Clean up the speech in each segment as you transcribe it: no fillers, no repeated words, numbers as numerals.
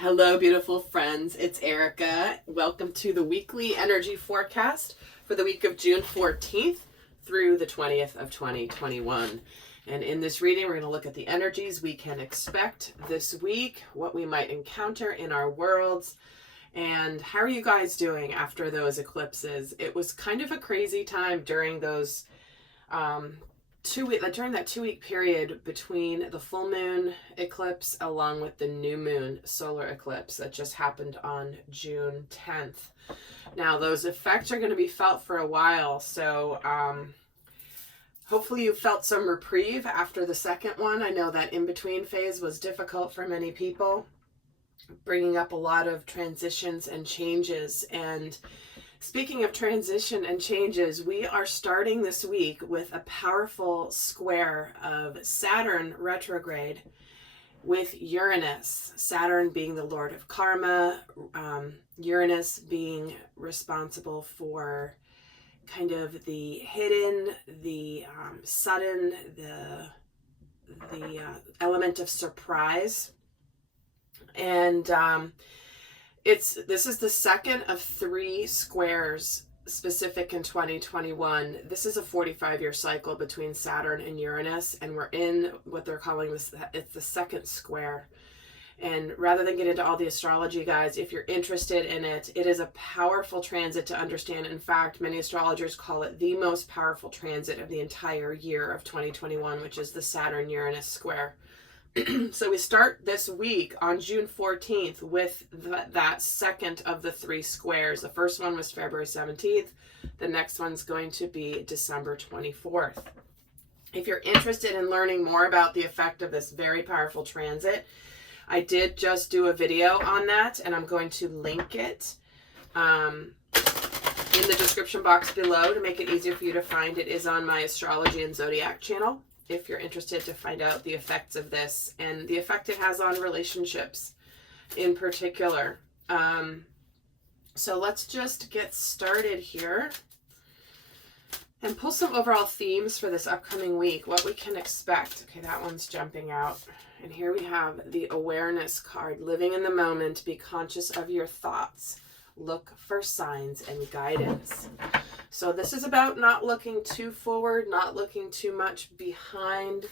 Hello, beautiful friends. It's Erica. Welcome to the weekly energy forecast for the week of June 14th through the 20th of 2021. And in this reading, we're going to look at the energies we can expect this week, what we might encounter in our worlds, and how are you guys doing after those eclipses? It was kind of a crazy time during those during that 2 week period between the full moon eclipse along with the new moon solar eclipse that just happened on June 10th. Now those effects are going to be felt for a while, so hopefully you felt some reprieve after the second one. I know that in-between phase was difficult for many people, bringing up a lot of transitions and changes. And speaking of transition and changes, we are starting this week with a powerful square of Saturn retrograde with Uranus. Saturn being the lord of karma, Uranus being responsible for kind of the hidden, the sudden, the element of surprise. And this is the second of 3 squares specific in 2021. This is a 45-year cycle between Saturn and Uranus, and we're in what they're calling this, it's the second square. And rather than get into all the astrology, guys, if you're interested in it, it is a powerful transit to understand. In fact, many astrologers call it the most powerful transit of the entire year of 2021, which is the Saturn-Uranus square. So we start this week on June 14th with that second of the 3 squares. The first one was February 17th. The next one's going to be December 24th. If you're interested in learning more about the effect of this very powerful transit, I did just do a video on that, and I'm going to link it in the description box below to make it easier for you to find. It is on my astrology and zodiac channel, if you're interested to find out the effects of this and the effect it has on relationships in particular. So let's just get started here and pull some overall themes for this upcoming week, what we can expect. Okay, that one's jumping out. And here we have the awareness card, living in the moment, be conscious of your thoughts, look for signs and guidance. So this is about not looking too forward, not looking too much behind,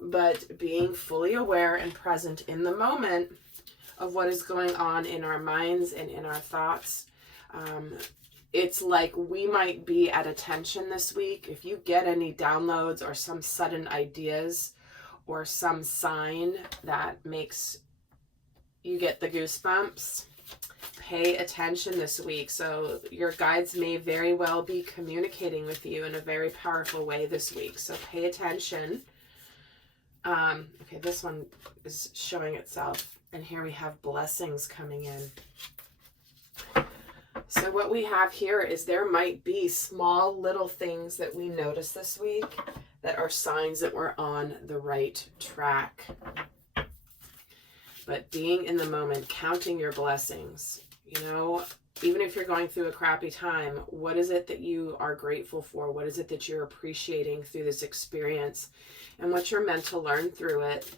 but being fully aware and present in the moment of what is going on in our minds and in our thoughts. It's like we might be at attention this week. If you get any downloads or some sudden ideas or some sign that makes you get the goosebumps, pay attention this week. So your guides may very well be communicating with you in a very powerful way this week. So pay attention. Okay, this one is showing itself. And here we have blessings coming in. So what we have here is there might be small little things that we notice this week that are signs that we're on the right track. But being in the moment, counting your blessings, you know, even if you're going through a crappy time, what is it that you are grateful for? What is it that you're appreciating through this experience? And what you're meant to learn through it?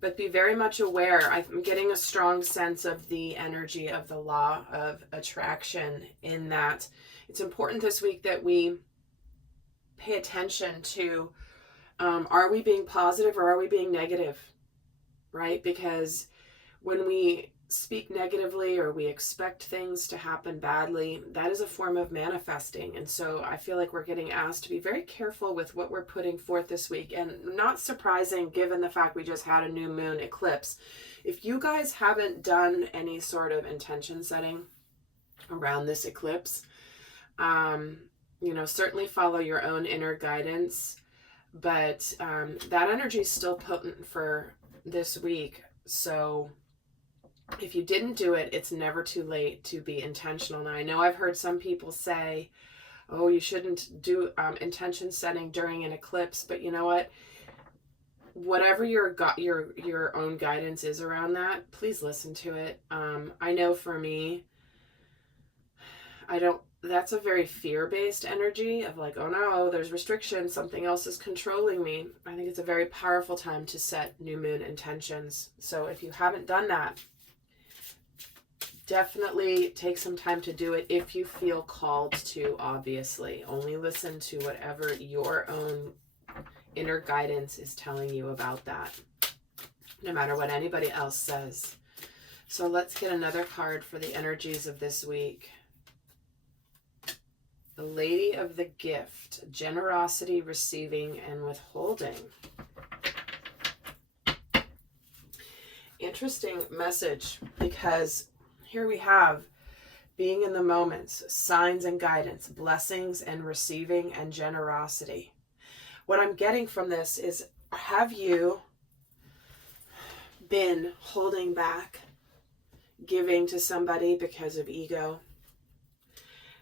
But be very much aware. I'm getting a strong sense of the energy of the law of attraction, in that it's important this week that we pay attention to, are we being positive or are we being negative? Right? Because when we speak negatively or we expect things to happen badly, that is a form of manifesting. And so I feel like we're getting asked to be very careful with what we're putting forth this week. And not surprising given the fact we just had a new moon eclipse. If you guys haven't done any sort of intention setting around this eclipse, you know, certainly follow your own inner guidance. But that energy is still potent for this week. So if you didn't do it, it's never too late to be intentional. Now, I know I've heard some people say, oh, you shouldn't do intention setting during an eclipse, but you know what? Whatever your own guidance is around that, please listen to it. I know for me, that's a very fear-based energy of like, oh no, there's restrictions, something else is controlling me. I think it's a very powerful time to set new moon intentions. So if you haven't done that, Definitely take some time to do it if you feel called to, obviously. Only listen to whatever your own inner guidance is telling you about that, no matter what anybody else says. So let's get another card for the energies of this week. The Lady of the Gift, generosity, receiving, and withholding. Interesting message, because here we have being in the moments, signs and guidance, blessings and receiving, and generosity. What I'm getting from this is, have you been holding back giving to somebody because of ego?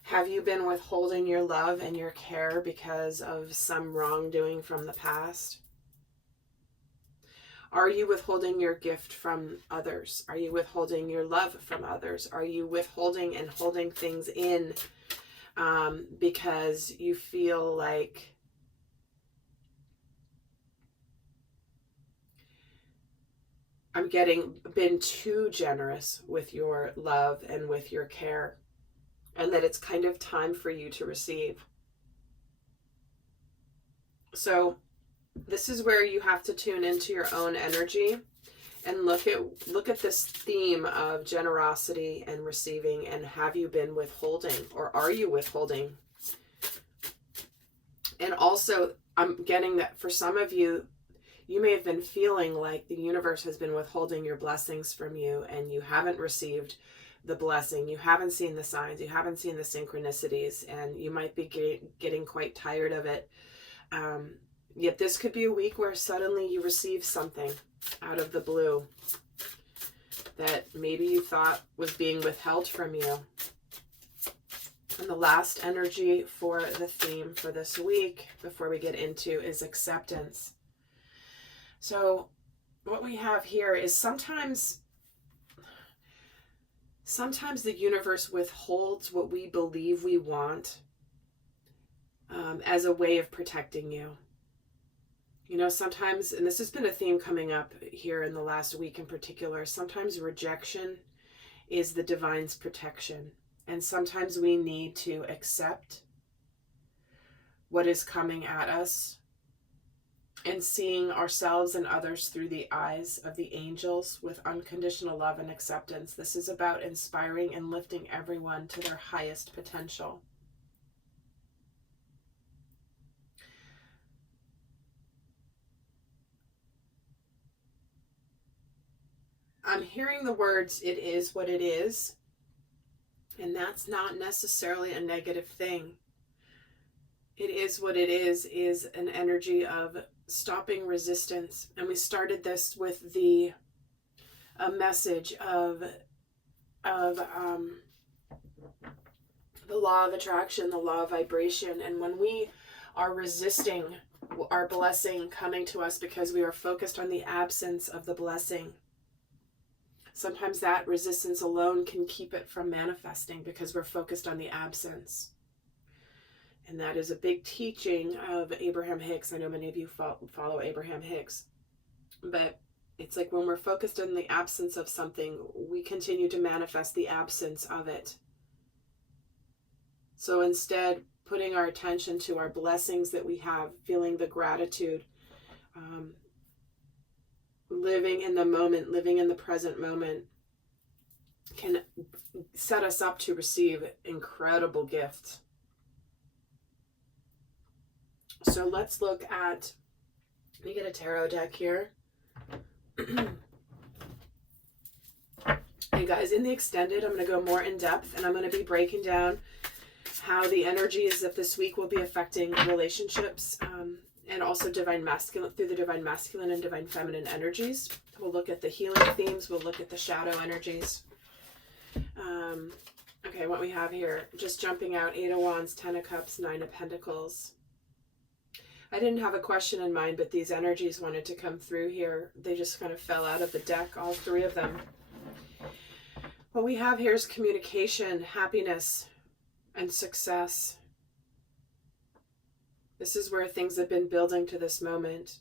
Have you been withholding your love and your care because of some wrongdoing from the past? Are you withholding your gift from others? Are you withholding your love from others? Are you withholding and holding things in because you feel like I'm been too generous with your love and with your care, and that it's kind of time for you to receive? So this is where you have to tune into your own energy and look at this theme of generosity and receiving, and have you been withholding, or are you withholding? And also, I'm getting that for some of you, you may have been feeling like the universe has been withholding your blessings from you, and you haven't received the blessing. You haven't seen the signs. You haven't seen the synchronicities, and you might be getting quite tired of it. Yet this could be a week where suddenly you receive something out of the blue that maybe you thought was being withheld from you. And the last energy for the theme for this week, before we get into, is acceptance. So what we have here is sometimes the universe withholds what we believe we want as a way of protecting you. You know, sometimes, and this has been a theme coming up here in the last week in particular, sometimes rejection is the divine's protection. And sometimes we need to accept what is coming at us, and seeing ourselves and others through the eyes of the angels with unconditional love and acceptance. This is about inspiring and lifting everyone to their highest potential. I'm hearing the words, "it is what it is," and that's not necessarily a negative thing. It is what it is an energy of stopping resistance. And we started this with a message of the law of attraction, the law of vibration. And when we are resisting our blessing coming to us because we are focused on the absence of the blessing, sometimes that resistance alone can keep it from manifesting because we're focused on the absence. And that is a big teaching of Abraham Hicks. I know many of you follow Abraham Hicks. But it's like when we're focused on the absence of something, we continue to manifest the absence of it. So instead, putting our attention to our blessings that we have, feeling the gratitude, living in the moment, living in the present moment, can set us up to receive incredible gifts. So let's look at, let me get a tarot deck here. Hey guys, in the extended, I'm going to go more in depth, and I'm going to be breaking down how the energies of this week will be affecting relationships, and also divine masculine, through the divine masculine and divine feminine energies. We'll look at the healing themes. We'll look at the shadow energies. Okay, what we have here, just jumping out, 8 of Wands, 10 of Cups, 9 of Pentacles. I didn't have a question in mind, but these energies wanted to come through here. They just kind of fell out of the deck, all 3 of them. What we have here is communication, happiness, and success. This is where things have been building to this moment.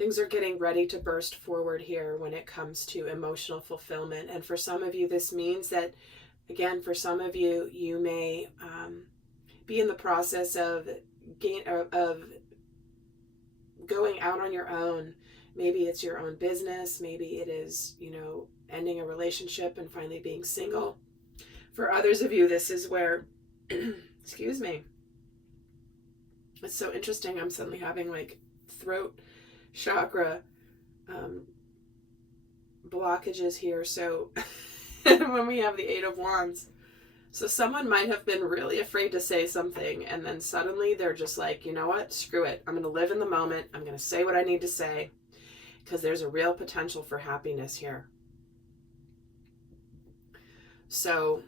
Things are getting ready to burst forward here when it comes to emotional fulfillment. And for some of you, this means that, again, for some of you, you may be in the process of going out on your own. Maybe it's your own business. Maybe it is, ending a relationship and finally being single. For others of you, this is where, excuse me, it's so interesting. I'm suddenly having like throat chakra blockages here. So when we have the Eight of Wands, so someone might have been really afraid to say something, and then suddenly they're just like, you know what, screw it. I'm going to live in the moment. I'm going to say what I need to say, because there's a real potential for happiness here. So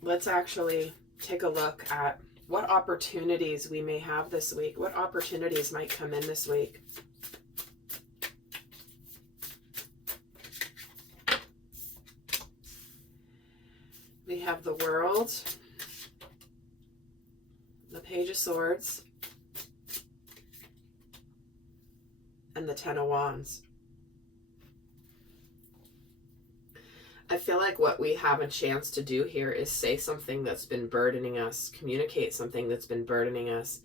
let's actually take a look at what opportunities we may have this week. What opportunities might come in this week? We have the World, the Page of Swords, and the Ten of Wands. I feel like what we have a chance to do here is say something that's been burdening us, communicate something that's been burdening us.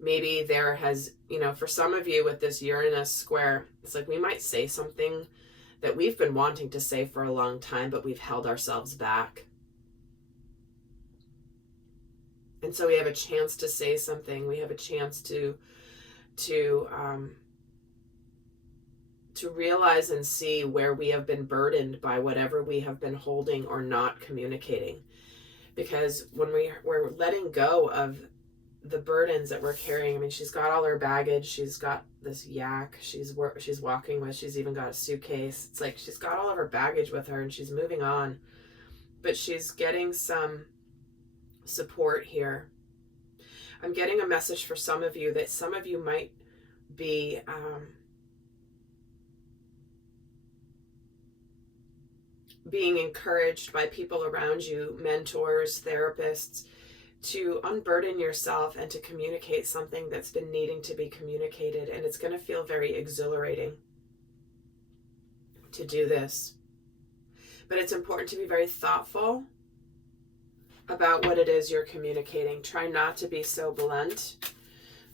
Maybe there has, for some of you with this Uranus square, it's like we might say something that we've been wanting to say for a long time, but we've held ourselves back. And so we have a chance to say something. We have a chance to realize and see where we have been burdened by whatever we have been holding or not communicating. Because when we're letting go of the burdens that we're carrying, I mean, she's got all her baggage. She's got this yak she's walking with. She's even got a suitcase. It's like she's got all of her baggage with her and she's moving on. But she's getting some support here. I'm getting a message for some of you that some of you might be being encouraged by people around you, mentors, therapists, to unburden yourself and to communicate something that's been needing to be communicated. And it's going to feel very exhilarating to do this. But it's important to be very thoughtful about what it is you're communicating. Try not to be so blunt.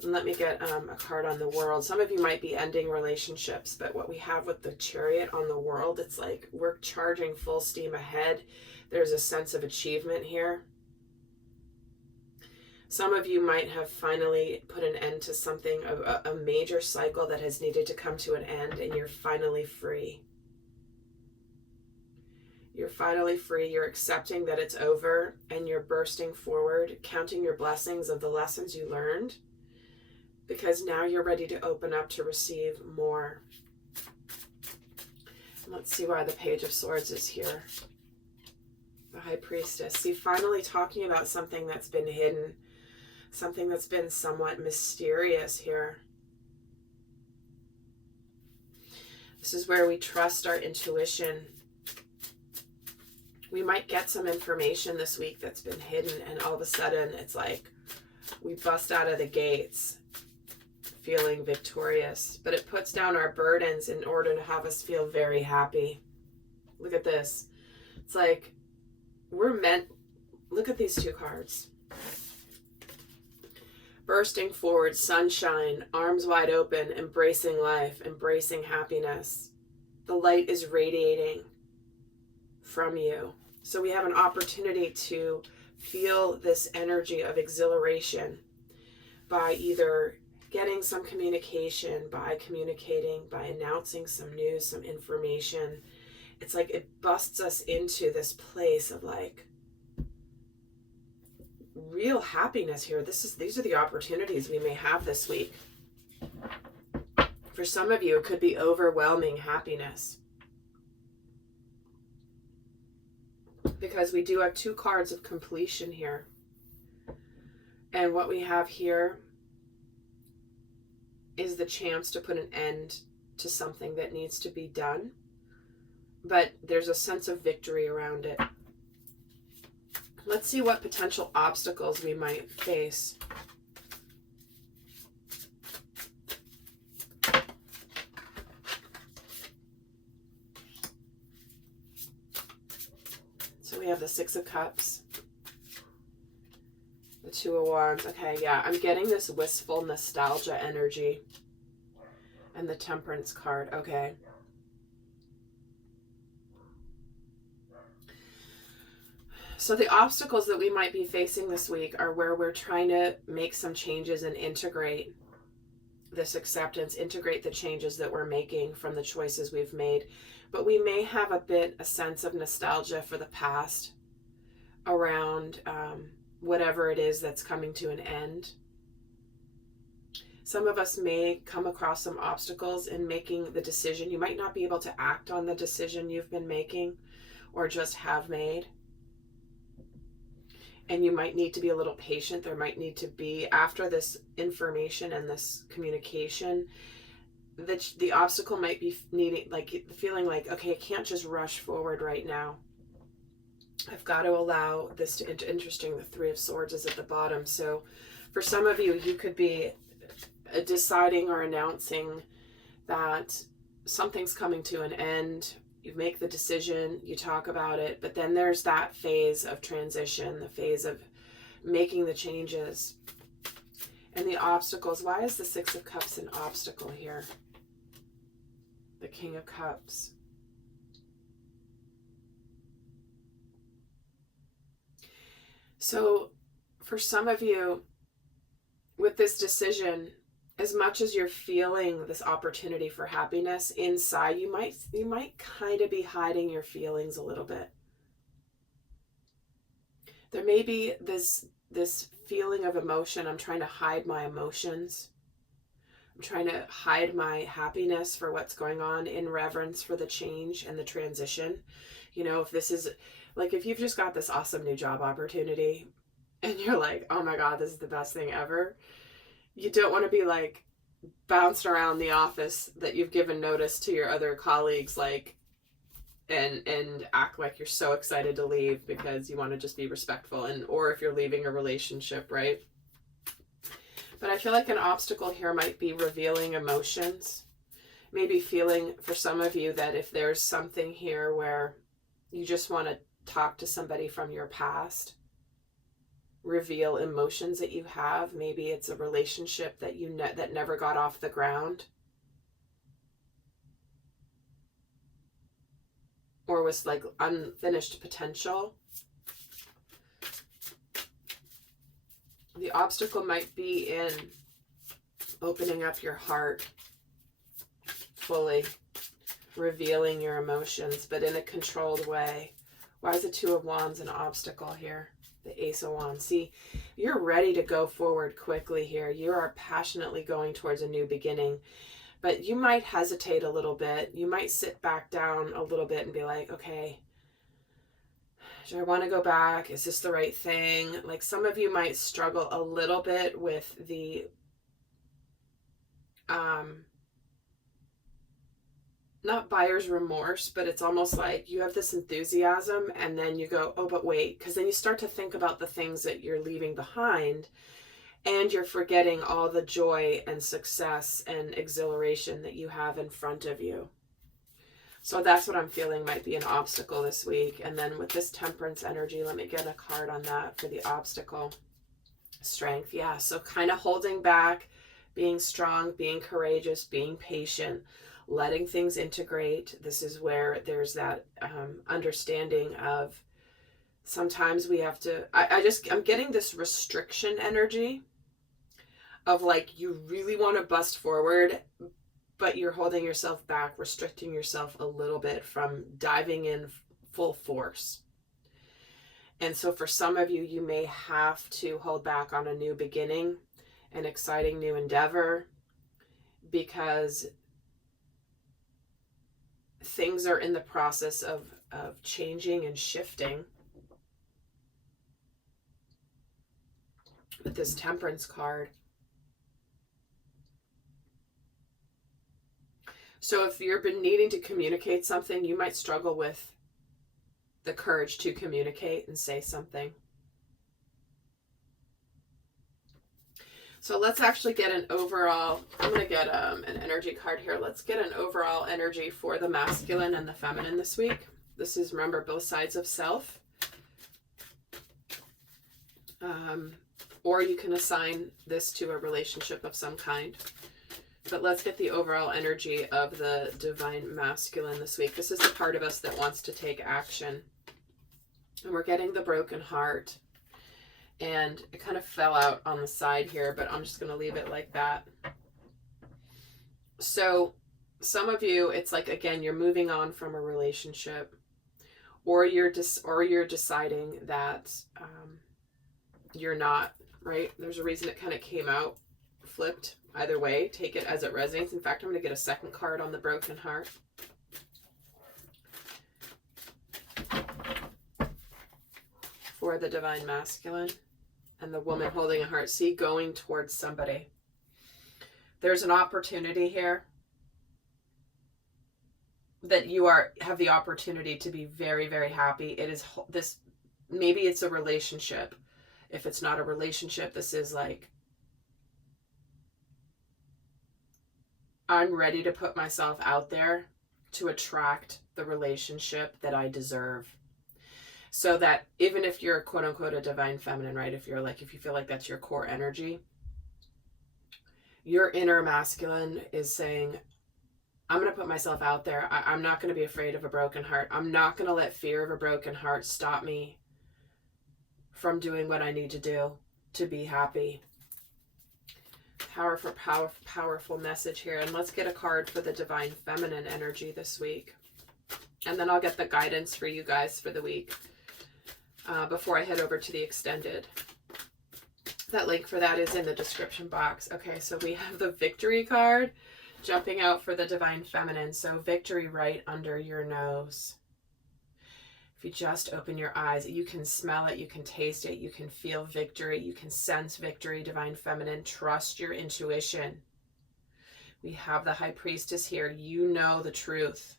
And let me get a card on the World. Some of you might be ending relationships, but what we have with the Chariot on the World, it's like we're charging full steam ahead. There's a sense of achievement here. Some of you might have finally put an end to something, a major cycle that has needed to come to an end, and you're finally free. You're finally free. You're accepting that it's over, and you're bursting forward, counting your blessings of the lessons you learned, because now you're ready to open up to receive more. Let's see why the Page of Swords is here. The High Priestess. See, finally talking about something that's been hidden, something that's been somewhat mysterious here. This is where we trust our intuition. We might get some information this week that's been hidden, and all of a sudden it's like we bust out of the gates feeling victorious. But it puts down our burdens in order to have us feel very happy. Look at this. It's like we're meant, look at these two cards. Bursting forward, sunshine, arms wide open, embracing life, embracing happiness. The light is radiating from you. So we have an opportunity to feel this energy of exhilaration by either getting some communication, by communicating, by announcing some news, some information. It's like it busts us into this place of like real happiness here. These are the opportunities we may have this week. For some of you, it could be overwhelming happiness, because we do have two cards of completion here. And what we have here is the chance to put an end to something that needs to be done, but there's a sense of victory around it. Let's see what potential obstacles we might face. We have the Six of Cups. The Two of Wands. Okay, yeah. I'm getting this wistful nostalgia energy. And the Temperance card. Okay. So the obstacles that we might be facing this week are where we're trying to make some changes and integrate this acceptance, integrate the changes that we're making from the choices we've made. But we may have a sense of nostalgia for the past around whatever it is that's coming to an end. Some of us may come across some obstacles in making the decision. You might not be able to act on the decision you've been making or just have made. And you might need to be a little patient. There might need to be, after this information and this communication, the obstacle might be needing, like feeling like, okay, I can't just rush forward right now. I've got to allow this to, interesting, the Three of Swords is at the bottom. So for some of you, you could be deciding or announcing that something's coming to an end. You make the decision, you talk about it, but then there's that phase of transition, the phase of making the changes. And the obstacles, why is the Six of Cups an obstacle here? The King of Cups. So for some of you, with this decision, as much as you're feeling this opportunity for happiness inside, you might kind of be hiding your feelings a little bit. There may be this feeling of emotion. I'm trying to hide my emotions. I'm trying to hide my happiness for what's going on in reverence for the change and the transition. You know, if this is like, if you've just got this awesome new job opportunity and you're like, oh my God, this is the best thing ever. You don't want to be like bounced around the office that you've given notice to your other colleagues, like, and act like you're so excited to leave because you want to just be respectful, and or if you're leaving a relationship, right? But I feel like an obstacle here might be revealing emotions. Maybe feeling for some of you that if there's something here where you just want to talk to somebody from your past, reveal emotions that you have. Maybe it's a relationship that that never got off the ground, or was like unfinished potential. The obstacle might be in opening up your heart fully, revealing your emotions, but in a controlled way. Why is the Two of Wands an obstacle here? The Ace of Wands. See, you're ready to go forward quickly here. You are passionately going towards a new beginning, but you might hesitate a little bit. You might sit back down a little bit and be like, okay, do I want to go back? Is this the right thing? Like, some of you might struggle a little bit with the not buyer's remorse, but it's almost like you have this enthusiasm and then you go, oh, but wait, because then you start to think about the things that you're leaving behind and you're forgetting all the joy and success and exhilaration that you have in front of you. So that's what I'm feeling might be an obstacle this week. And then with this Temperance energy, let me get a card on that for the obstacle. Strength, yeah. So kind of holding back, being strong, being courageous, being patient, letting things integrate. This is where there's that understanding of sometimes we have to, I'm getting this restriction energy of like, you really want to bust forward, but you're holding yourself back, restricting yourself a little bit from diving in full force. And so for some of you, you may have to hold back on a new beginning, an exciting new endeavor, because things are in the process of changing and shifting. With this Temperance card. So if you've been needing to communicate something, you might struggle with the courage to communicate and say something. So let's actually get an overall, I'm going to get an energy card here. Let's get an overall energy for the masculine and the feminine this week. This is, remember, both sides of self. Or you can assign this to a relationship of some kind. But let's get the overall energy of the divine masculine this week. This is the part of us that wants to take action. And we're getting the broken heart. And it kind of fell out on the side here, but I'm just going to leave it like that. So some of you, it's like, again, you're moving on from a relationship, or you're deciding that you're not, right? There's a reason it kind of came out flipped. Either way, take it as it resonates. In fact, I'm going to get a second card on the broken heart. For the divine masculine and the woman holding a heart. See, going towards somebody. There's an opportunity here that you have the opportunity to be very, very happy. It is this, maybe it's a relationship. If it's not a relationship, this is like, I'm ready to put myself out there to attract the relationship that I deserve. So that even if you're quote unquote a divine feminine, right? If you feel like that's your core energy, your inner masculine is saying, I'm going to put myself out there. I'm not going to be afraid of a broken heart. I'm not going to let fear of a broken heart stop me from doing what I need to do to be happy. Powerful message here. And let's get a card for the divine feminine energy this week. And then I'll get the guidance for you guys for the week before I head over to the extended. That link for that is in the description box. Okay, so we have the victory card jumping out for the divine feminine. So victory right under your nose. If you just open your eyes, you can smell it, you can taste it, you can feel victory, you can sense victory, divine feminine. Trust your intuition. We have the high priestess here. You know the truth.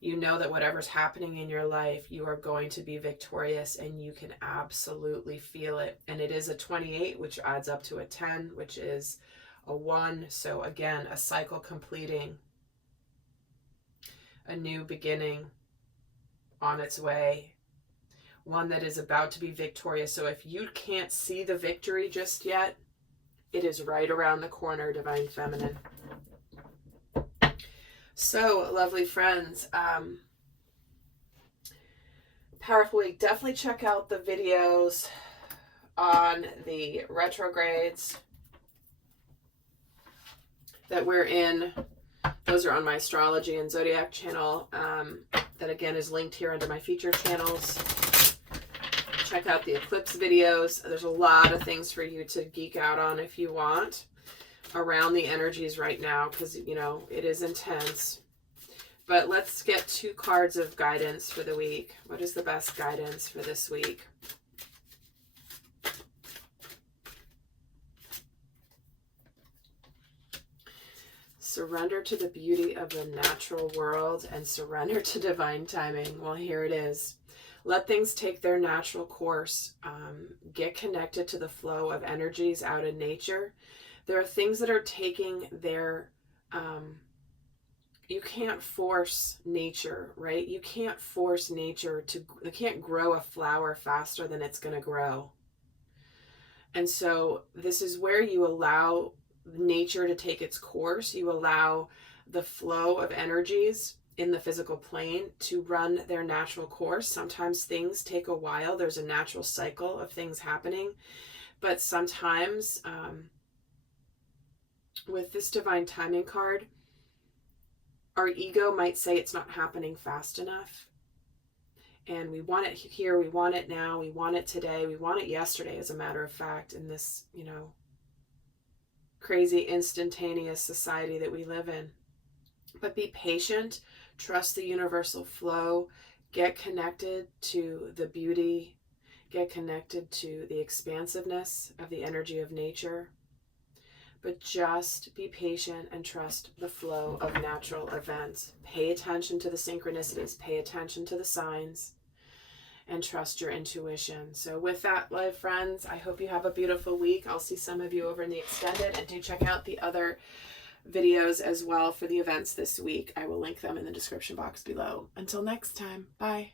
You know that whatever's happening in your life, you are going to be victorious, and you can absolutely feel it. And it is a 28, which adds up to a 10, which is a 1. So again, a cycle completing, a new beginning on its way, one that is about to be victorious. So if you can't see the victory just yet, it is right around the corner, divine feminine. So lovely friends, powerful week. Definitely check out the videos on the retrogrades that we're in. Those are on my astrology and zodiac channel. That again is linked here under my featured channels. Check out the eclipse videos. There's a lot of things for you to geek out on if you want around the energies right now, because you know it is intense. But let's get 2 cards of guidance for the week. What is the best guidance for this week? Surrender to the beauty of the natural world and surrender to divine timing. Well, here it is. Let things take their natural course. Get connected to the flow of energies out in nature. There are things that are taking their... you can't force nature, right? You can't force nature to... You can't grow a flower faster than it's going to grow. And so this is where you allow nature to take its course. You allow the flow of energies in the physical plane to run their natural course. Sometimes things take a while. There's a natural cycle of things happening. But sometimes with this divine timing card, our ego might say it's not happening fast enough. And we want it here, we want it now, we want it today, we want it yesterday, as a matter of fact, in this, you know, crazy instantaneous society that we live in. But be patient, trust the universal flow, get connected to the beauty, get connected to the expansiveness of the energy of nature. But just be patient and trust the flow of natural events. Pay attention to the synchronicities, pay attention to the signs, and trust your intuition. So with that, love friends, I hope you have a beautiful week. I'll see some of you over in the extended, and do check out the other videos as well for the events this week. I will link them in the description box below. Until next time, bye.